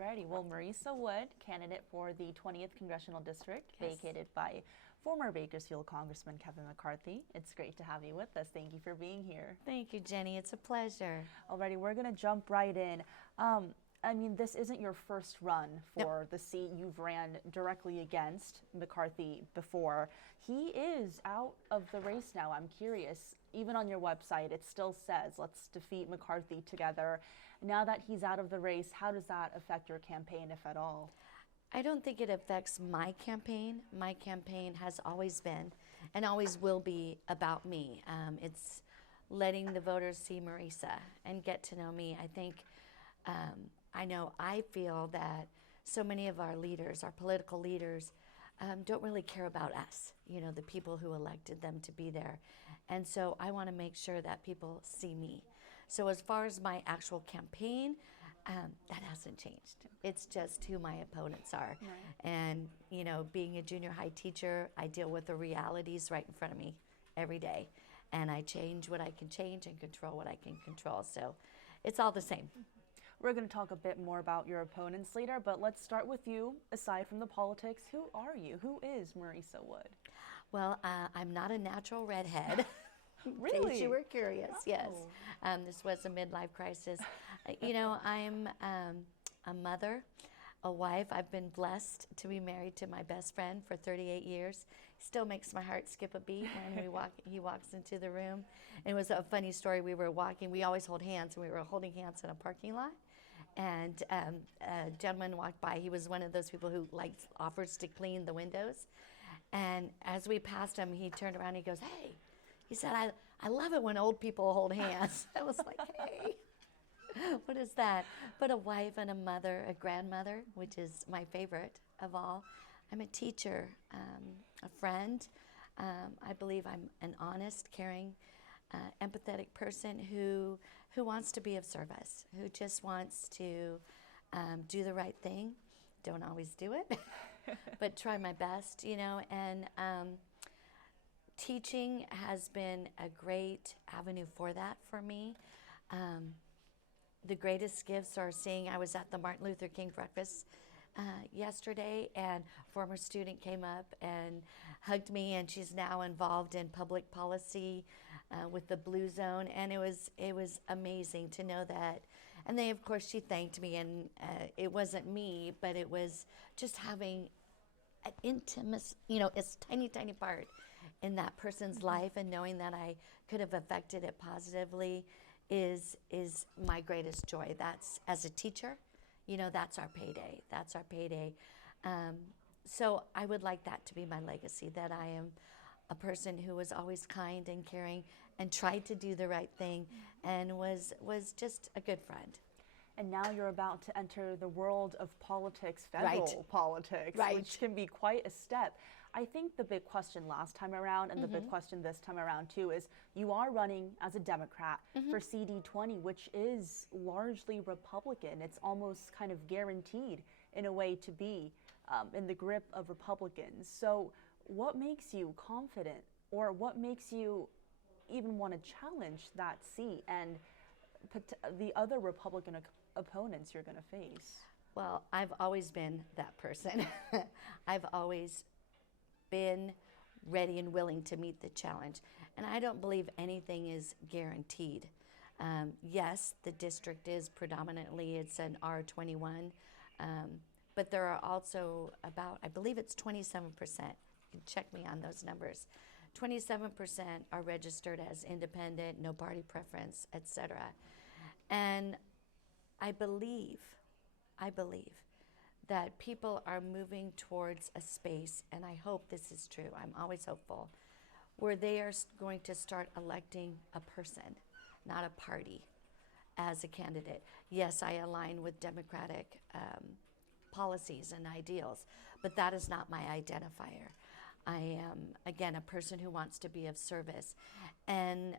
Alrighty, well, Marisa Wood, candidate for the 20th Congressional District, Yes. vacated by former Bakersfield Congressman Kevin McCarthy. It's great to have you with us. Thank you for being here. Thank you, Jenny. It's a pleasure. Alrighty, we're going to jump right in. I mean, this isn't your first run for the seat. You've ran directly against McCarthy before. He is out of the race now. I'm curious. Even on your website, it still says, let's defeat McCarthy together. Now that he's out of the race, how does that affect your campaign, if at all? I don't think it affects my campaign. My campaign has always been and always will be about me. It's letting the voters see Marisa and get to know me. I think I feel that so many of our leaders, our political leaders, don't really care about us, the people who elected them to be there. And so I want to make sure that people see me. So as far as my actual campaign, that hasn't changed. It's just who my opponents are. Right. And, being a junior high teacher, I deal with the realities right in front of me every day. And I change what I can change and control what I can control. So it's all the same. We're going to talk a bit more about your opponents later, but let's start with you. Aside from the politics, who are you? Who is Marisa Wood? Well, I'm not a natural redhead. Really? In case you were curious, Oh. yes. This was a midlife crisis. I'm a mother, a wife. I've been blessed to be married to my best friend for 38 years. Still makes my heart skip a beat when he walks into the room. And it was a funny story. We were walking, we always hold hands, and we were holding hands in a parking lot. And a gentleman walked by. He was one of those people who offers to clean the windows. And as we passed him, he turned around and he goes, "Hey," he said, I love it when old people hold hands. I was like, hey, what is that? But a wife and a mother, a grandmother, which is my favorite of all. I'm a teacher, a friend. I believe I'm an honest, caring, empathetic person who wants to be of service, who just wants to do the right thing. Don't always do it, but try my best, and teaching has been a great avenue for that for me. The greatest gifts are seeing, I was at the Martin Luther King breakfast yesterday, and a former student came up and hugged me, and she's now involved in public policy with the Blue Zone, and it was amazing to know that. And then, of course, she thanked me, and it wasn't me, but it was just having an intimate, it's tiny part in that person's life, and knowing that I could have affected it positively is my greatest joy. That's, as a teacher, that's our payday. That's our payday. So I would like that to be my legacy, that I am a person who was always kind and caring and tried to do the right thing and was just a good friend. And now you're about to enter the world of politics, federal politics, Right. which can be quite a step. I think the big question last time around, and the big question this time around too, is you are running as a Democrat for CD20, which is largely Republican. It's almost kind of guaranteed in a way to be in the grip of Republicans. So what makes you confident, or what makes you even want to challenge that seat and the other Republican opponents you're going to face? Well, I've always been that person. I've always been ready and willing to meet the challenge. And I don't believe anything is guaranteed. Yes, the district is predominantly, it's an R21, but there are also about, I believe it's 27%. You can check me on those numbers. 27% are registered as independent, no party preference, etc. And I believe that people are moving towards a space, and I hope this is true, I'm always hopeful, where they are going to start electing a person, not a party, as a candidate. Yes, I align with Democratic policies and ideals, but that is not my identifier. I am, again, a person who wants to be of service. And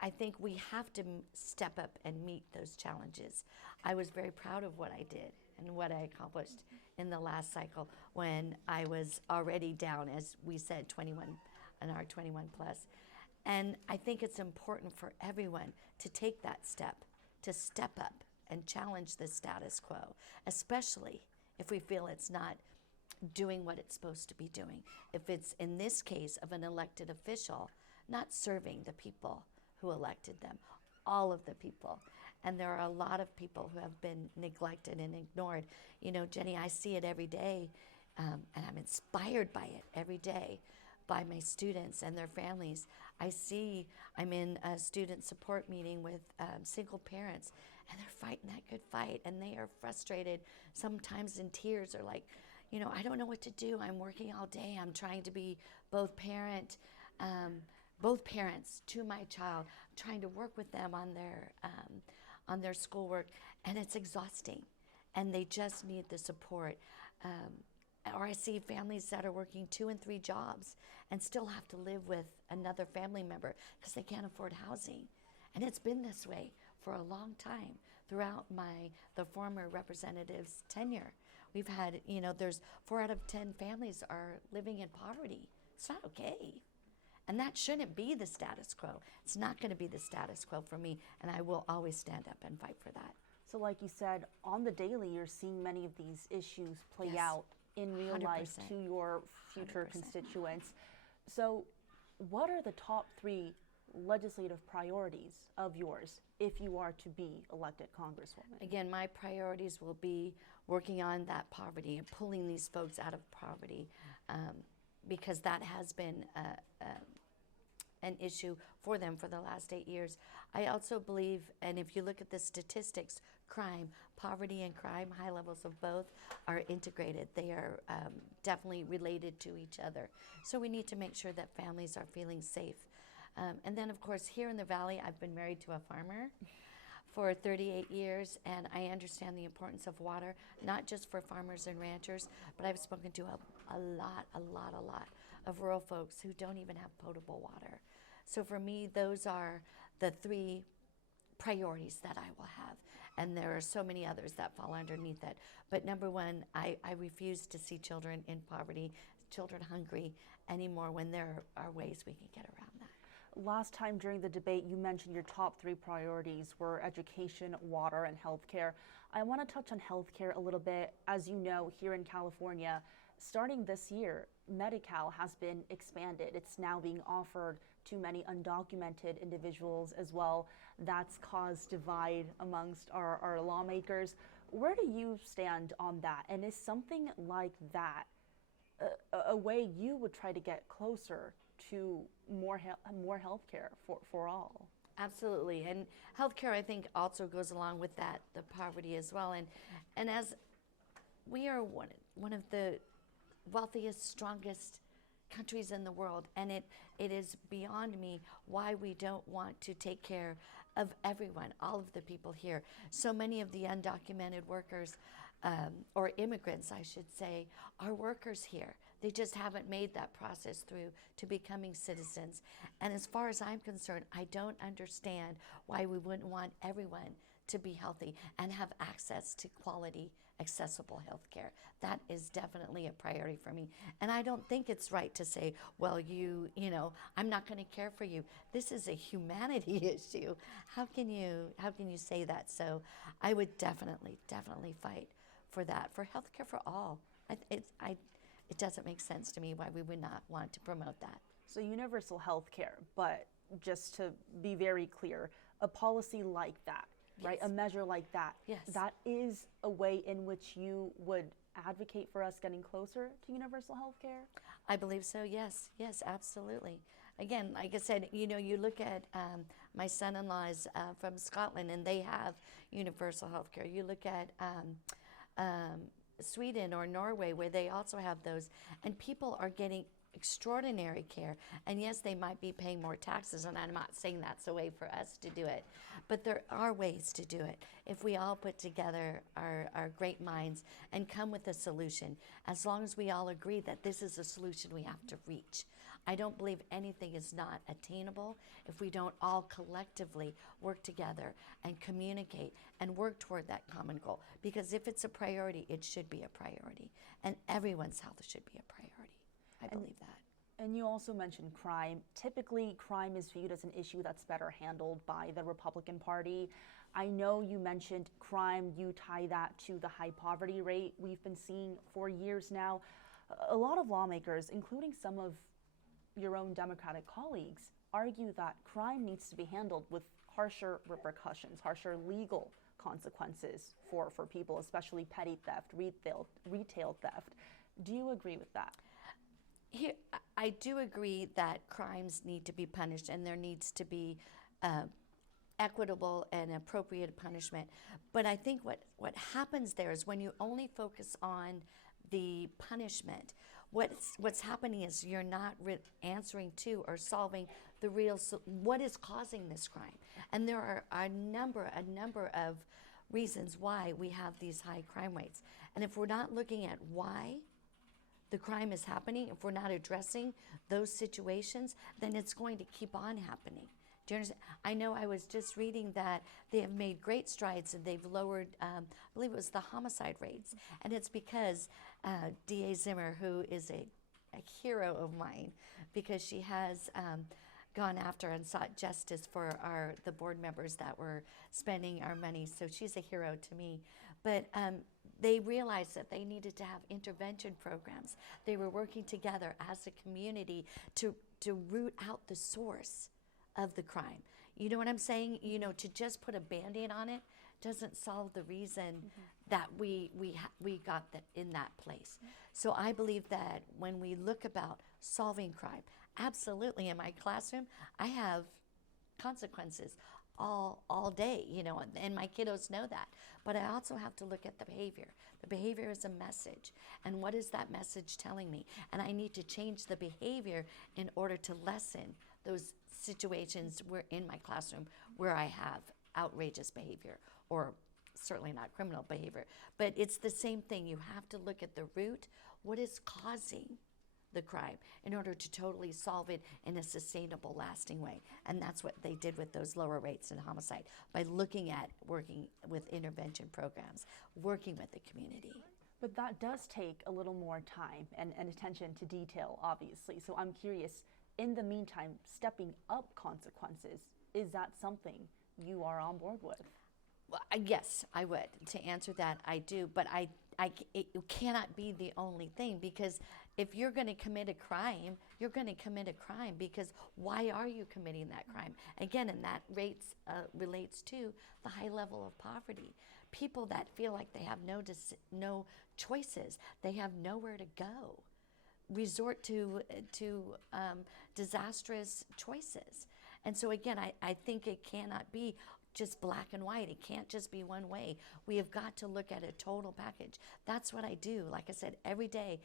I think we have to step up and meet those challenges. I was very proud of what I did and what I accomplished in the last cycle when I was already down, as we said, 21, an R21 plus. And I think it's important for everyone to take that step, to step up and challenge the status quo, especially if we feel it's not doing what it's supposed to be doing. If it's, in this case, of an elected official, not serving the people who elected them, all of the people. And there are a lot of people who have been neglected and ignored. You know, Jenny, I see it every day, and I'm inspired by it every day, by my students and their families. I'm in a student support meeting with single parents, and they're fighting that good fight, and they are frustrated, sometimes in tears, or like, you know, I don't know what to do. I'm working all day. I'm trying to be both parents to my child, trying to work with them on their schoolwork, and it's exhausting, and they just need the support. Or I see families that are working 2 and 3 jobs and still have to live with another family member because they can't afford housing. And it's been this way for a long time throughout the former representative's tenure. We've had, you know, there's 4 out of 10 families are living in poverty. It's not okay. And that shouldn't be the status quo. It's not going to be the status quo for me, and I will always stand up and fight for that. So like you said, on the daily, you're seeing many of these issues play Yes. out in real 100%. life to your future 100%. constituents. So what are the top 3 legislative priorities of yours if you are to be elected Congresswoman? Again, my priorities will be working on that poverty and pulling these folks out of poverty, because that has been an issue for them for the last 8 years. I also believe, and if you look at the statistics, poverty and crime, high levels of both are integrated. They are definitely related to each other. So we need to make sure that families are feeling safe. And then, of course, here in the Valley, I've been married to a farmer for 38 years, and I understand the importance of water, not just for farmers and ranchers, but I've spoken to a lot of rural folks who don't even have potable water. So for me, those are the 3 priorities that I will have. And there are so many others that fall underneath it. But number 1, I refuse to see children in poverty, children hungry anymore, when there are ways we can get around that. Last time during the debate, you mentioned your top 3 priorities were education, water, and healthcare. I want to touch on healthcare a little bit. As you know, here in California, starting this year, Medi-Cal has been expanded. It's now being offered to many undocumented individuals as well. That's caused divide amongst our lawmakers. Where do you stand on that? And is something like that a way you would try to get closer to more healthcare for all? Absolutely, and healthcare, I think, also goes along with that, the poverty as well. And as we are one of the wealthiest, strongest countries in the world, and it is beyond me why we don't want to take care of everyone, all of the people here. So many of the undocumented workers, or immigrants, I should say, are workers here. They just haven't made that process through to becoming citizens. And as far as I'm concerned, I don't understand why we wouldn't want everyone to be healthy and have access to quality, accessible health care. That is definitely a priority for me. And I don't think it's right to say, well, you know, I'm not going to care for you. This is a humanity issue. How can you say that? So I would definitely fight for that, for health care for all. It doesn't make sense to me why we would not want to promote that. So universal health care, but just to be very clear, a policy like that, right? Yes. A measure like that. Yes. That is a way in which you would advocate for us getting closer to universal health care? I believe so, yes, absolutely. Again, like I said, you know, you look at my son-in-law is from Scotland, and they have universal health care. You look at Sweden or Norway, where they also have those, and people are getting extraordinary care. And yes, they might be paying more taxes, and I'm not saying that's a way for us to do it, but there are ways to do it if we all put together our great minds and come with a solution, as long as we all agree that this is a solution we have to reach. I don't believe anything is not attainable if we don't all collectively work together and communicate and work toward that common goal. Because if it's a priority, it should be a priority, and everyone's health should be a priority. I believe that. And you also mentioned crime. Typically, crime is viewed as an issue that's better handled by the Republican Party. I know you mentioned crime, you tie that to the high poverty rate we've been seeing for years now. A lot of lawmakers, including some of your own Democratic colleagues, argue that crime needs to be handled with harsher repercussions, harsher legal consequences for people, especially petty theft, retail theft. Do you agree with that? Here, I do agree that crimes need to be punished and there needs to be equitable and appropriate punishment. But I think what happens there is when you only focus on the punishment, what's happening is you're not answering to or solving the real what is causing this crime. And there are a number of reasons why we have these high crime rates. And if we're not looking at why the crime is happening, if we're not addressing those situations, then it's going to keep on happening. Do you understand? I know I was just reading that they have made great strides and they've lowered, I believe it was the homicide rates. And it's because D.A. Zimmer, who is a hero of mine, because she has gone after and sought justice for the board members that were spending our money. So she's a hero to me. But they realized that they needed to have intervention programs. They were working together as a community to root out the source of the crime. You know what I'm saying? You know, to just put a Band-Aid on it doesn't solve the reason that we got in that place. So I believe that when we look about solving crime, absolutely in my classroom, I have consequences all day, you know, and my kiddos know that. But I also have to look at the behavior. The behavior is a message. And what is that message telling me? And I need to change the behavior in order to lessen those situations where in my classroom where I have outrageous behavior, or certainly not criminal behavior. But it's the same thing. You have to look at the root. What is causing the crime in order to totally solve it in a sustainable, lasting way? And that's what they did with those lower rates in homicide, by looking at working with intervention programs, working with the community. But that does take a little more time and attention to detail, obviously. So I'm curious, in the meantime, stepping up consequences, is that something you are on board with? Well, yes, I would. To answer that, I do. But it cannot be the only thing, because if you're going to commit a crime, you're going to commit a crime because why are you committing that crime? Again, and that relates to the high level of poverty. People that feel like they have no choices, they have nowhere to go, resort to disastrous choices. And so again, I think it cannot be just black and white. It can't just be one way. We have got to look at a total package. That's what I do. Like I said, every day,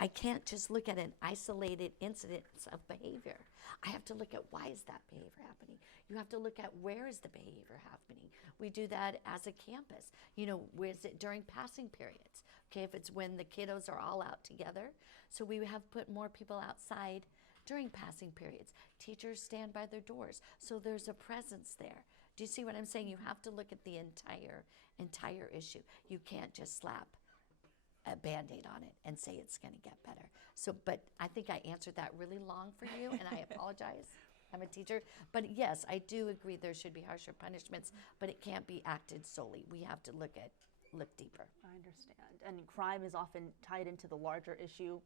I can't just look at an isolated incidence of behavior. I have to look at why is that behavior happening. You have to look at where is the behavior happening. We do that as a campus. You know, where is it during passing periods? Okay, if it's when the kiddos are all out together. So we have put more people outside during passing periods. Teachers stand by their doors, so there's a presence there. Do you see what I'm saying? You have to look at the entire issue. You can't just slap a Band-Aid on it and say it's going to get better. So, but I think I answered that really long for you, and I apologize. I'm a teacher. But yes, I do agree there should be harsher punishments, but it can't be acted solely. We have to look deeper. I understand. And crime is often tied into the larger issue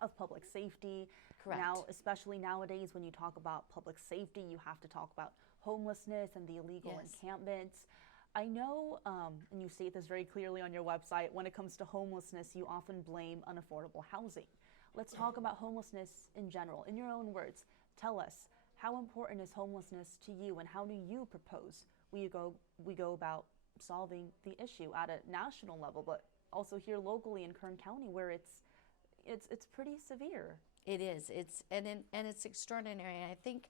of public safety. Correct. Now, especially nowadays, when you talk about public safety, you have to talk about homelessness and the illegal encampments. I know, and you state this very clearly on your website, when it comes to homelessness, you often blame unaffordable housing. Let's talk about homelessness in general. In your own words, tell us, how important is homelessness to you, and how do you propose we go about solving the issue at a national level, but also here locally in Kern County, where it's pretty severe? It is. It's extraordinary. I think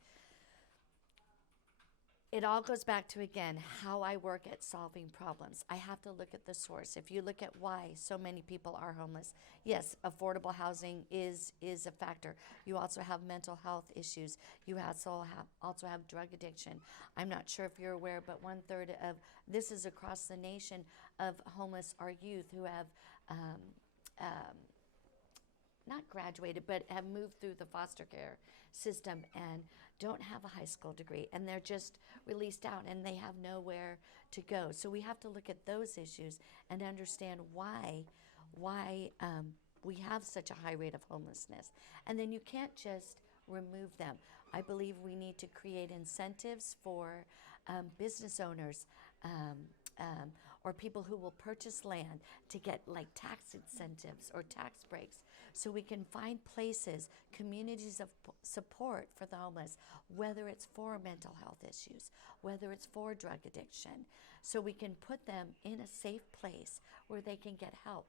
it all goes back to, again, how I work at solving problems. I have to look at the source. If you look at why so many people are homeless, yes, affordable housing is a factor. You also have mental health issues. You also have drug addiction. I'm not sure if you're aware, but 1/3 of, this is across the nation, of homeless are youth who have not graduated, but have moved through the foster care system and don't have a high school degree, and they're just released out and they have nowhere to go. So we have to look at those issues and understand why we have such a high rate of homelessness. And then you can't just remove them. I believe we need to create incentives for business owners or people who will purchase land to get like tax incentives or tax breaks, so we can find places, communities of support for the homeless, whether it's for mental health issues, whether it's for drug addiction, so we can put them in a safe place where they can get help.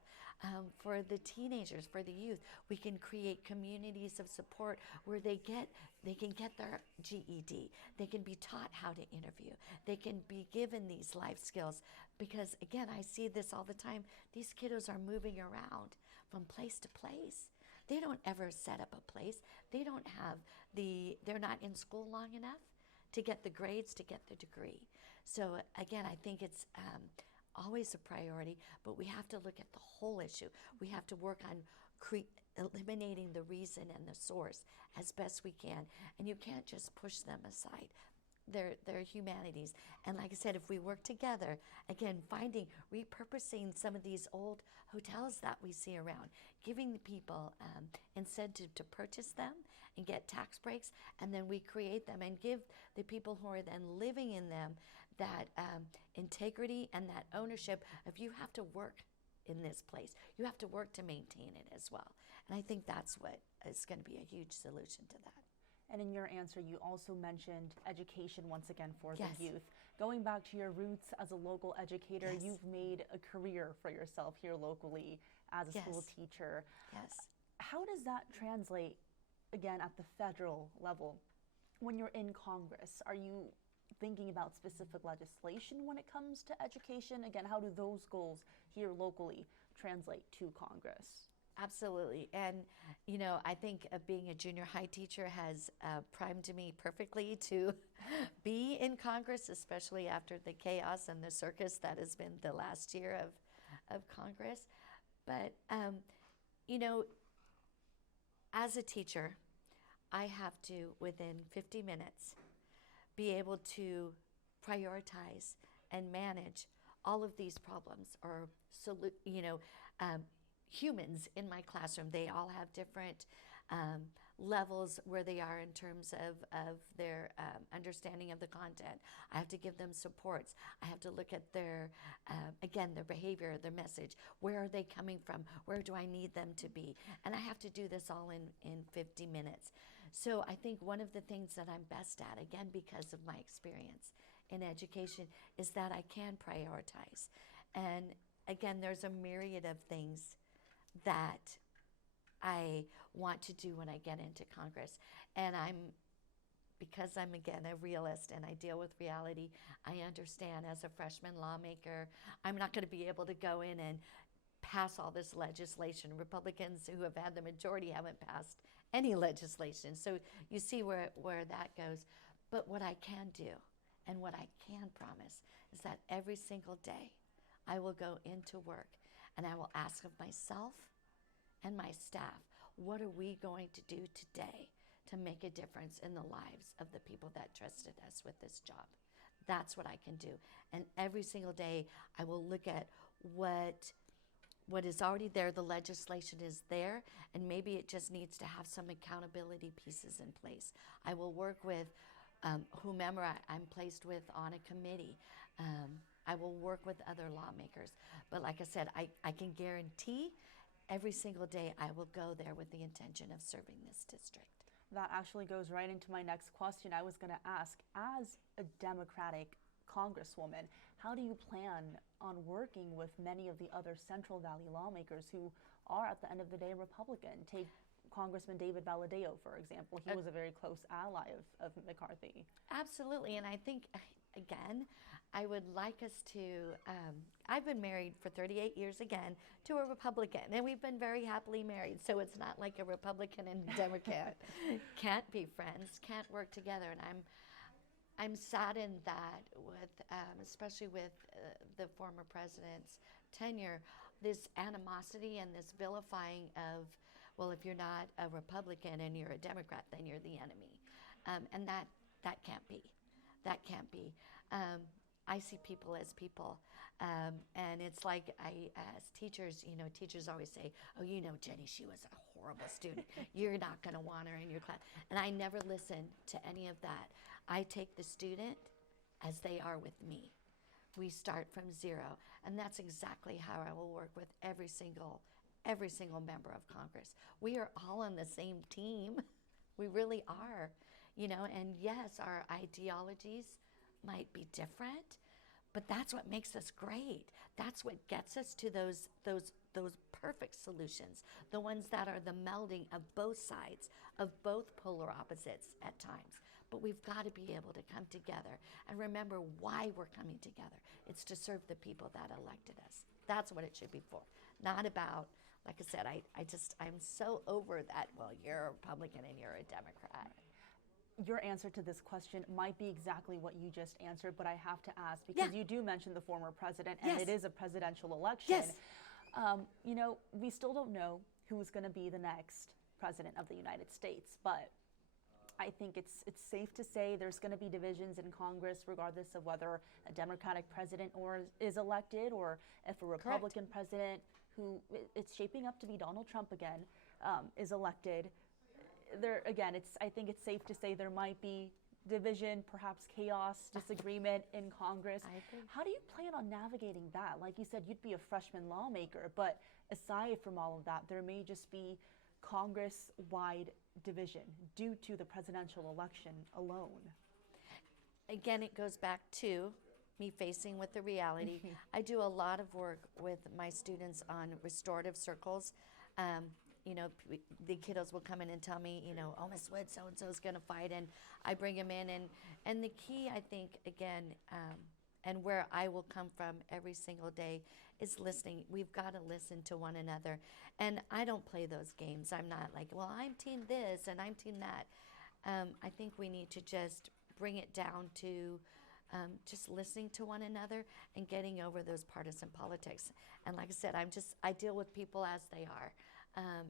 For the teenagers, for the youth, we can create communities of support where they can get their GED. They can be taught how to interview. They can be given these life skills, because again, I see this all the time. These kiddos are moving around from place to place. They don't ever set up a place. They don't have they're not in school long enough to get the grades to get the degree. So again, I think it's always a priority, but we have to look at the whole issue. We have to work on eliminating the reason and the source as best we can, and you can't just push them aside. They're humanities. And like I said, if we work together, again, repurposing some of these old hotels that we see around, giving the people incentive to purchase them and get tax breaks, and then we create them and give the people who are then living in them that integrity and that ownership of, you have to work in this place. You have to work to maintain it as well. And I think that's what is going to be a huge solution to that. And in your answer, you also mentioned education once again for Yes. the youth. Going back to your roots as a local educator, Yes. you've made a career for yourself here locally as a Yes. school teacher. Yes. How does that translate, again, at the federal level? When you're in Congress, are you thinking about specific legislation when it comes to education? Again, how do those goals here locally translate to Congress? Absolutely. And, I think being a junior high teacher has primed me perfectly to be in Congress, especially after the chaos and the circus that has been the last year of Congress. But, as a teacher, I have to, within 50 minutes, be able to prioritize and manage all of these problems, or humans in my classroom. They all have different levels where they are in terms of their understanding of the content. I have to give them supports. I have to look at their behavior, their message. Where are they coming from? Where do I need them to be? And I have to do this all in 50 minutes. So I think one of the things that I'm best at, again, because of my experience in education, is that I can prioritize. And again, there's a myriad of things that I want to do when I get into Congress. And because I'm again a realist and I deal with reality, I understand as a freshman lawmaker, I'm not going to be able to go in and pass all this legislation. Republicans who have had the majority haven't passed any legislation. So you see where that goes. But what I can do and what I can promise is that every single day I will go into work and I will ask of myself and my staff, what are we going to do today to make a difference in the lives of the people that trusted us with this job? That's what I can do. And every single day I will look at what is already there. The legislation is there, and maybe it just needs to have some accountability pieces in place. I will work with whomever I'm placed with on a committee. I will work with other lawmakers. But like I said, I can guarantee every single day I will go there with the intention of serving this district. That actually goes right into my next question. I was going to ask, as a Democratic Congresswoman, how do you plan on working with many of the other Central Valley lawmakers who are, at the end of the day, Republican? Take Congressman David Valadao, for example. He was a very close ally of McCarthy. Absolutely. And I think, again, I would like us to, I've been married for 38 years again to a Republican, and we've been very happily married. So it's not like a Republican and Democrat can't be friends, can't work together. And I'm saddened that especially with the former president's tenure, this animosity and this vilifying of well, if you're not a Republican and you're a Democrat, then you're the enemy. And that can't be. That can't be. I see people as people. And it's like as teachers, teachers always say, oh, Jenny, she was a horrible student. You're not going to want her in your class. And I never listen to any of that. I take the student as they are with me. We start from zero. And that's exactly how I will work with every single member of Congress. We are all on the same team. We really are. And yes, our ideologies might be different, but that's what makes us great. That's what gets us to those perfect solutions, the ones that are the melding of both sides, of both polar opposites at times. But we've got to be able to come together and remember why we're coming together. It's to serve the people that elected us. That's what it should be for. Not about, like I said, I'm so over that, well, you're a Republican and you're a Democrat. Your answer to this question might be exactly what you just answered, but I have to ask, because you do mention the former president, and it is a presidential election. Yes. We still don't know who's going to be the next president of the United States, but I think it's safe to say there's going to be divisions in Congress regardless of whether a Democratic president is elected or if a Republican president, who it's shaping up to be Donald Trump again, is elected. I think it's safe to say there might be division, perhaps chaos, disagreement in Congress. I agree. How do you plan on navigating that? Like you said, you'd be a freshman lawmaker, but aside from all of that, there may just be Congress-wide division due to the presidential election alone. Again, it goes back to me facing with the reality. I do a lot of work with my students on restorative circles. The kiddos will come in and tell me, oh, Miss Wood, so-and-so is going to fight, and I bring them in. And the key, I think, again, and where I will come from every single day is listening. We've got to listen to one another. And I don't play those games. I'm not like, well, I'm team this and I'm team that. I think we need to just bring it down to just listening to one another and getting over those partisan politics. And like I said, I deal with people as they are.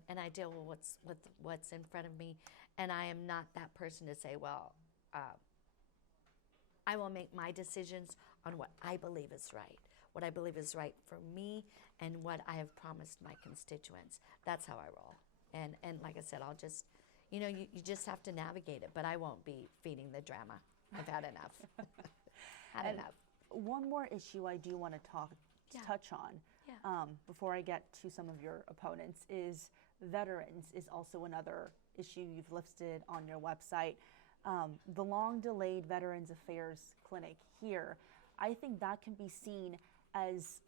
And I deal with what's in front of me, and I am not that person to say, well, I will make my decisions on what I believe is right for me, and what I have promised my constituents. That's how I roll. And like I said, I'll just, you just have to navigate it, but I won't be feeding the drama. I've had enough. Enough. One more issue I do want to touch on. Before I get to some of your opponents, is veterans is also another issue you've listed on your website. The long delayed Veterans Affairs Clinic here, I think that can be seen as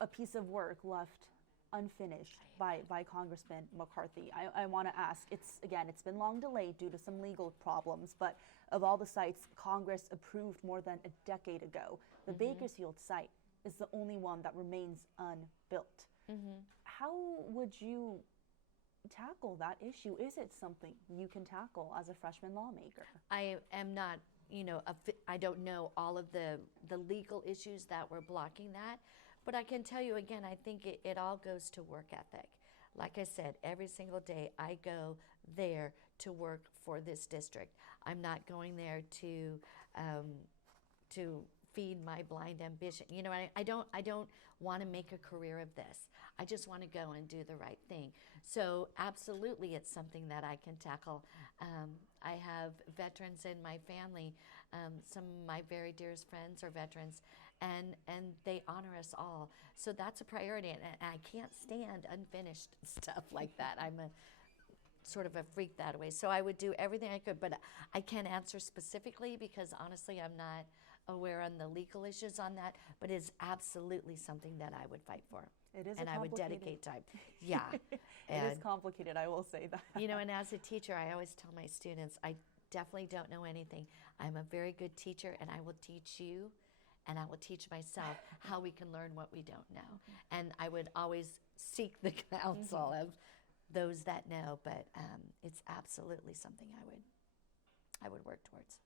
a piece of work left unfinished by Congressman McCarthy. I want to ask, it's been long delayed due to some legal problems, but of all the sites Congress approved more than a decade ago, the Bakersfield site is the only one that remains unbuilt. How would you tackle that issue? Is it something you can tackle as a freshman lawmaker? I am not, I don't know all of the legal issues that were blocking that, but I can tell you again, I think it all goes to work ethic. Like I said, every single day I go there to work for this district. I'm not going there to feed my blind ambition. I don't want to make a career of this. I just want to go and do the right thing. So absolutely, it's something that I can tackle. I have veterans in my family. Some of my very dearest friends are veterans, and they honor us all. So that's a priority, and I can't stand unfinished stuff like that. I'm a sort of a freak that way. So I would do everything I could, but I can't answer specifically because honestly, I'm not aware on the legal issues on that, but it's absolutely something that I would fight for. It is, and I would dedicate time. Yeah. It is complicated, I will say that. And as a teacher, I always tell my students, I definitely don't know anything. I'm a very good teacher, and I will teach you, and I will teach myself how we can learn what we don't know. And I would always seek the counsel of those that know, but it's absolutely something I would work towards.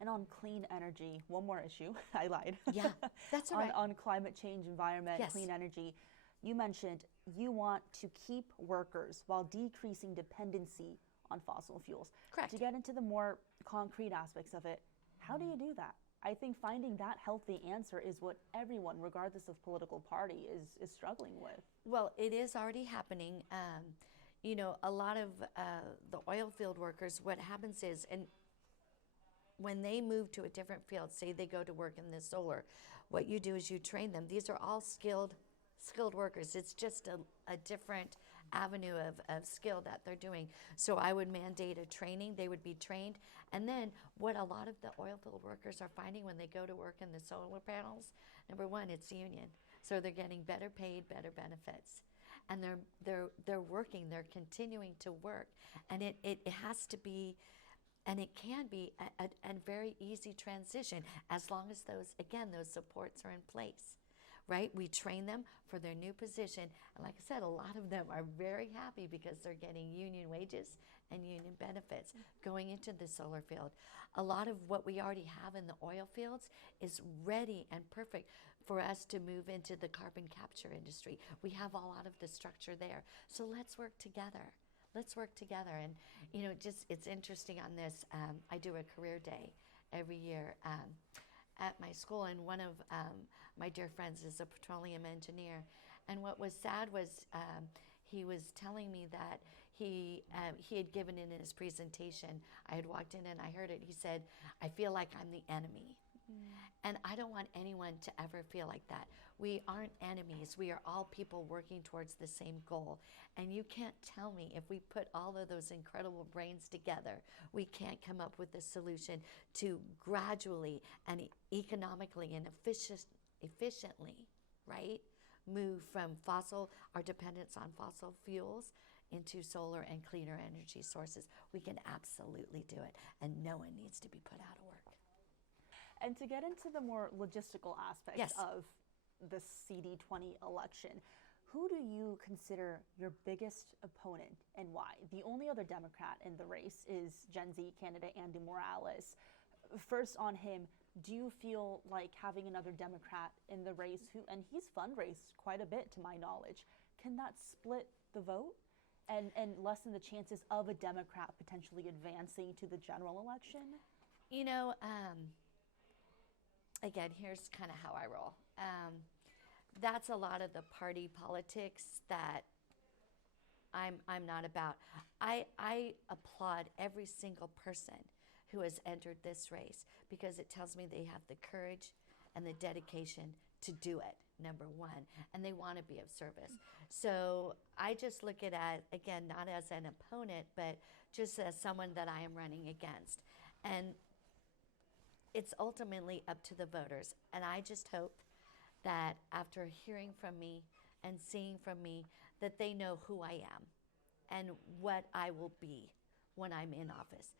And on clean energy, one more issue, I lied. Yeah, that's all right. On climate change, environment, Yes. clean energy, You mentioned you want to keep workers while decreasing dependency on fossil fuels. Correct. To get into the more concrete aspects of it, how do you do that? I think finding that healthy answer is what everyone, regardless of political party, is struggling with. Well, it is already happening. You know, a lot of the oil field workers, what happens is, and when they move to a different field, say they go to work in the solar, what you do is you train them. These are all skilled workers. It's just a different avenue of skill that they're doing. So I would mandate a training. They would be trained. And then what a lot of the oil field workers are finding when they go to work in the solar panels, number one, it's union. So they're getting better paid, better benefits. And they're working, they're continuing to work. And it has to be, and it can be a very easy transition as long as those supports are in place. Right? We train them for their new position. And like I said, a lot of them are very happy because they're getting union wages and union benefits going into the solar field. A lot of what we already have in the oil fields is ready and perfect for us to move into the carbon capture industry. We have a lot of the structure there. So let's work together. Let's work together. And, you know, it's interesting on this. I do a career day every year at my school, and one of my dear friends is a petroleum engineer. And what was sad was he was telling me that he had given in his presentation. I had walked in and I heard it. He said, "I feel like I'm the enemy." And I don't want anyone to ever feel like that. We aren't enemies. We are all people working towards the same goal. And you can't tell me if we put all of those incredible brains together, we can't come up with a solution to gradually and economically and efficiently, right, move from our dependence on fossil fuels into solar and cleaner energy sources. We can absolutely do it, and no one needs to be put out of work. And to get into the more logistical aspects Yes. of the CD20 election, who do you consider your biggest opponent and why? The only other Democrat in the race is Gen Z candidate Andy Morales. First on him, do you feel like having another Democrat in the race, and he's fundraised quite a bit to my knowledge, can that split the vote and lessen the chances of a Democrat potentially advancing to the general election? You know, again, here's kind of how I roll. That's a lot of the party politics that I'm not about. I applaud every single person who has entered this race because it tells me they have the courage and the dedication to do it, number one, and they want to be of service. So I just look at it, again, not as an opponent, but just as someone that I am running against. And it's ultimately up to the voters. And I just hope that after hearing from me and seeing from me, that they know who I am and what I will be when I'm in office.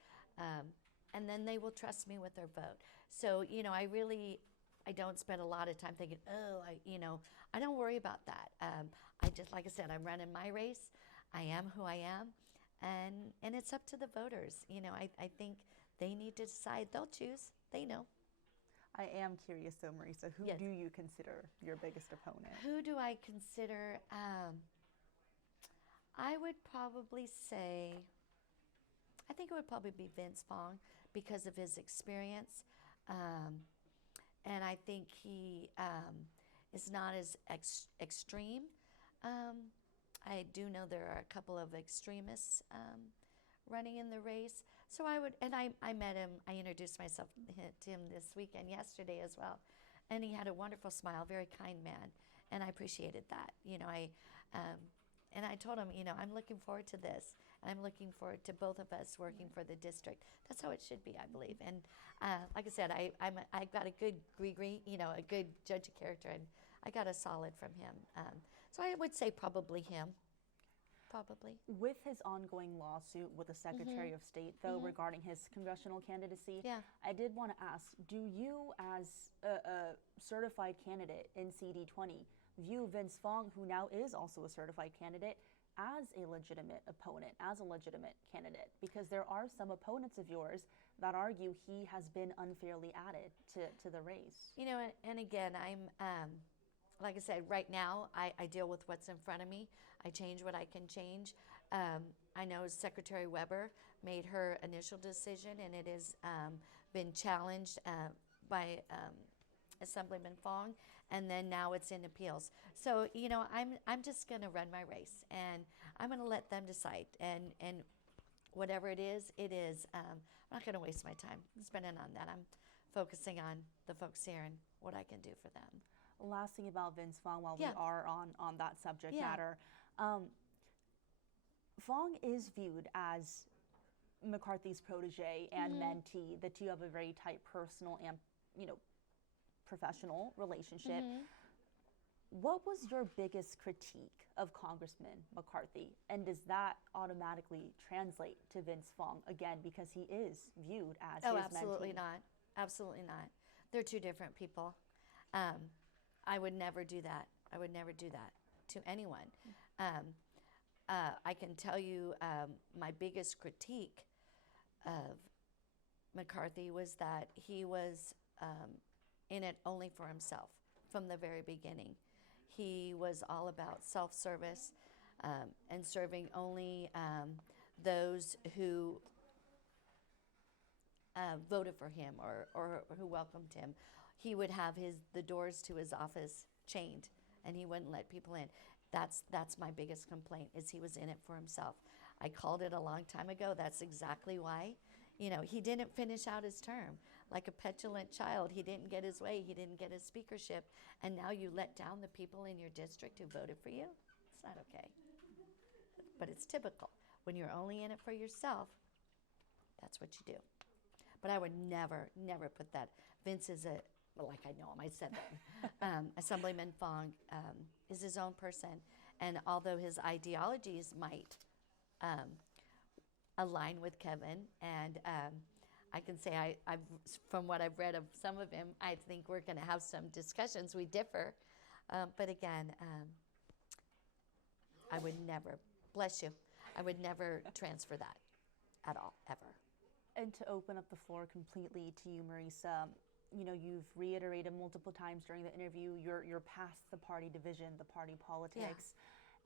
And then they will trust me with their vote. So, you know, I don't spend a lot of time thinking, I don't worry about that. I just, like I said, I'm running my race. I am who I am. And it's up to the voters. You know, I think they need to decide. They'll choose. They know. I am curious though, Marisa, who Yes. do you consider your biggest opponent? Who do I consider? I would probably say, I think it would probably be Vince Fong because of his experience. And I think he is not as extreme. I do know there are a couple of extremists running in the race. So I met him, I introduced myself to him this weekend, yesterday as well. And he had a wonderful smile, very kind man. And I appreciated that. You know, and I told him, you know, I'm looking forward to this. And I'm looking forward to both of us working for the district. That's how it should be, I believe. And like I said, I got a good a good judge of character, and I got a solid from him. So I would say probably him. Probably. With his ongoing lawsuit with the Secretary of State, though, regarding his congressional candidacy, Yeah. I did want to ask, do you, as a certified candidate in CD20, view Vince Fong, who now is also a certified candidate, as a legitimate opponent, as a legitimate candidate? Because there are some opponents of yours that argue he has been unfairly added to the race. You know, and again, like I said, right now I deal with what's in front of me. I change what I can change. I know Secretary Weber made her initial decision, and it has been challenged by Assemblyman Fong, and then now it's in appeals. So I'm just going to run my race, and I'm going to let them decide. And whatever it is, it is. I'm not going to waste my time spending on that. I'm focusing on the folks here and what I can do for them. Last thing about Vince Fong, while we are on that subject matter, Fong is viewed as McCarthy's protege and mentee. The two have a very tight personal and professional relationship. What was your biggest critique of Congressman McCarthy, and does that automatically translate to Vince Fong again, because he is viewed as his absolutely mentee? not. Absolutely not. They're two different people. I would never do that. I would never do that to anyone. I can tell you my biggest critique of McCarthy was that he was in it only for himself from the very beginning. He was all about self-service and serving only those who voted for him or who welcomed him. He would have the doors to his office chained, and he wouldn't let people in. That's my biggest complaint, is he was in it for himself. I called it a long time ago. That's exactly why. He didn't finish out his term. Like a petulant child, he didn't get his way. He didn't get his speakership. And now you let down the people in your district who voted for you? It's not okay. But it's typical. When you're only in it for yourself, that's what you do. But I would never, never put that. Vince is like I know him, I said that. Assemblyman Fong is his own person. And although his ideologies might align with Kevin, and I can say I've from what I've read of some of him, I think we're going to have some discussions. We differ. But again, I would never, bless you, I would never transfer that at all, ever. And to open up the floor completely to you, Marisa, you've reiterated multiple times during the interview, you're past the party division, the party politics.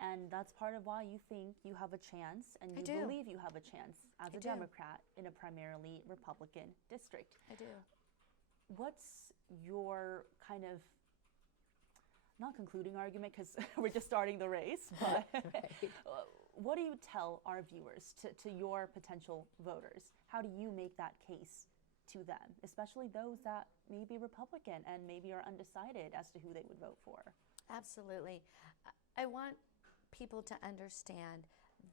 And that's part of why you think you have a chance, and you believe you have a chance as a Democrat in a primarily Republican district. I do. What's your kind of, not concluding argument, because we're just starting the race, but what do you tell our viewers, to your potential voters? How do you make that case to them, especially those that may be Republican and maybe are undecided as to who they would vote for? Absolutely. I want people to understand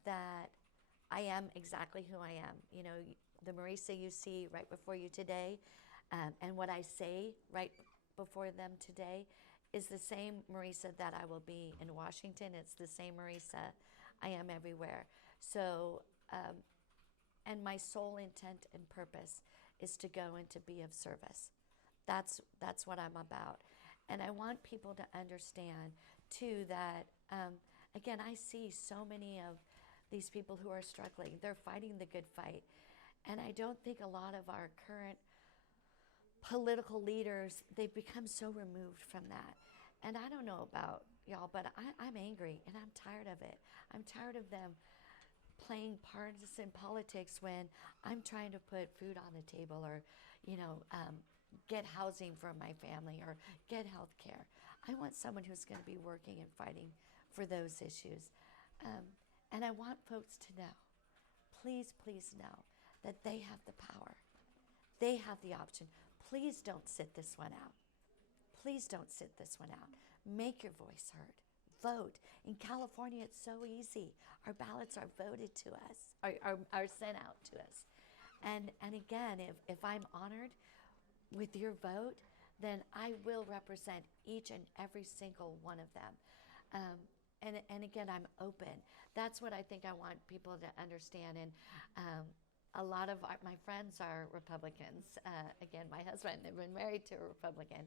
that I am exactly who I am. The Marisa you see right before you today, and what I say right before them today is the same Marisa that I will be in Washington. It's the same Marisa I am everywhere. So, and my sole intent and purpose is to go and to be of service. That's what I'm about. And I want people to understand too that, again, I see so many of these people who are struggling. They're fighting the good fight. And I don't think a lot of our current political leaders, they've become so removed from that. And I don't know about y'all, but I'm angry and I'm tired of it. I'm tired of them playing partisan politics when I'm trying to put food on the table, or, get housing for my family, or get health care. I want someone who's going to be working and fighting for those issues. And I want folks to know, please, please know that they have the power. They have the option. Please don't sit this one out. Please don't sit this one out. Make your voice heard. Vote. In California, it's so easy. Our ballots are voted to us, are sent out to us. And again, if I'm honored with your vote, then I will represent each and every single one of them. And again, I'm open. That's what I think I want people to understand. And a lot of my friends are Republicans. Again, my husband had been married to a Republican.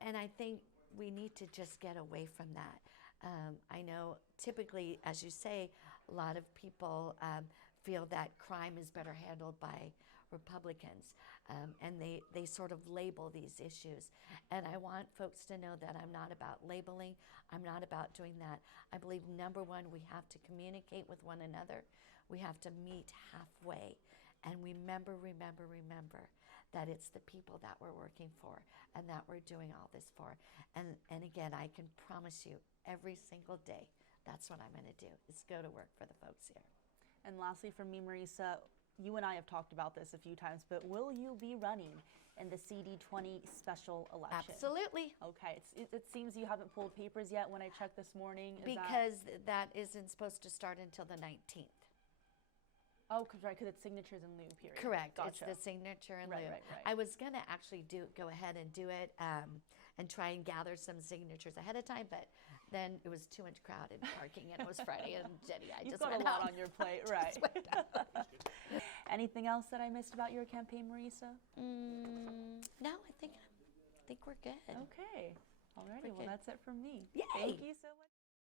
And I think we need to just get away from that. I know typically, as you say, a lot of people feel that crime is better handled by Republicans, and they sort of label these issues. And I want folks to know that I'm not about labeling. I'm not about doing that. I believe, number one, we have to communicate with one another. We have to meet halfway. And remember that it's the people that we're working for and that we're doing all this for. And again, I can promise you, every single day, that's what I'm going to do, is go to work for the folks here. And lastly from me, Marisa, you and I have talked about this a few times, but will you be running in the CD20 special election? Absolutely. Okay, it seems you haven't pulled papers yet when I checked this morning. Because that isn't supposed to start until the 19th. Oh, right, because it's signatures in lieu period. Correct. Gotcha. It's the signature in lieu. Right. I was going to actually go ahead and do it and try and gather some signatures ahead of time, but then it was too much crowded parking, and it was Friday, and Jenny, I You've just got went a lot out. on your plate, right? Anything else that I missed about your campaign, Marisa? No, I think we're good. Okay. All righty. We're Well, good. that's it from me. Yay. Thank you so much.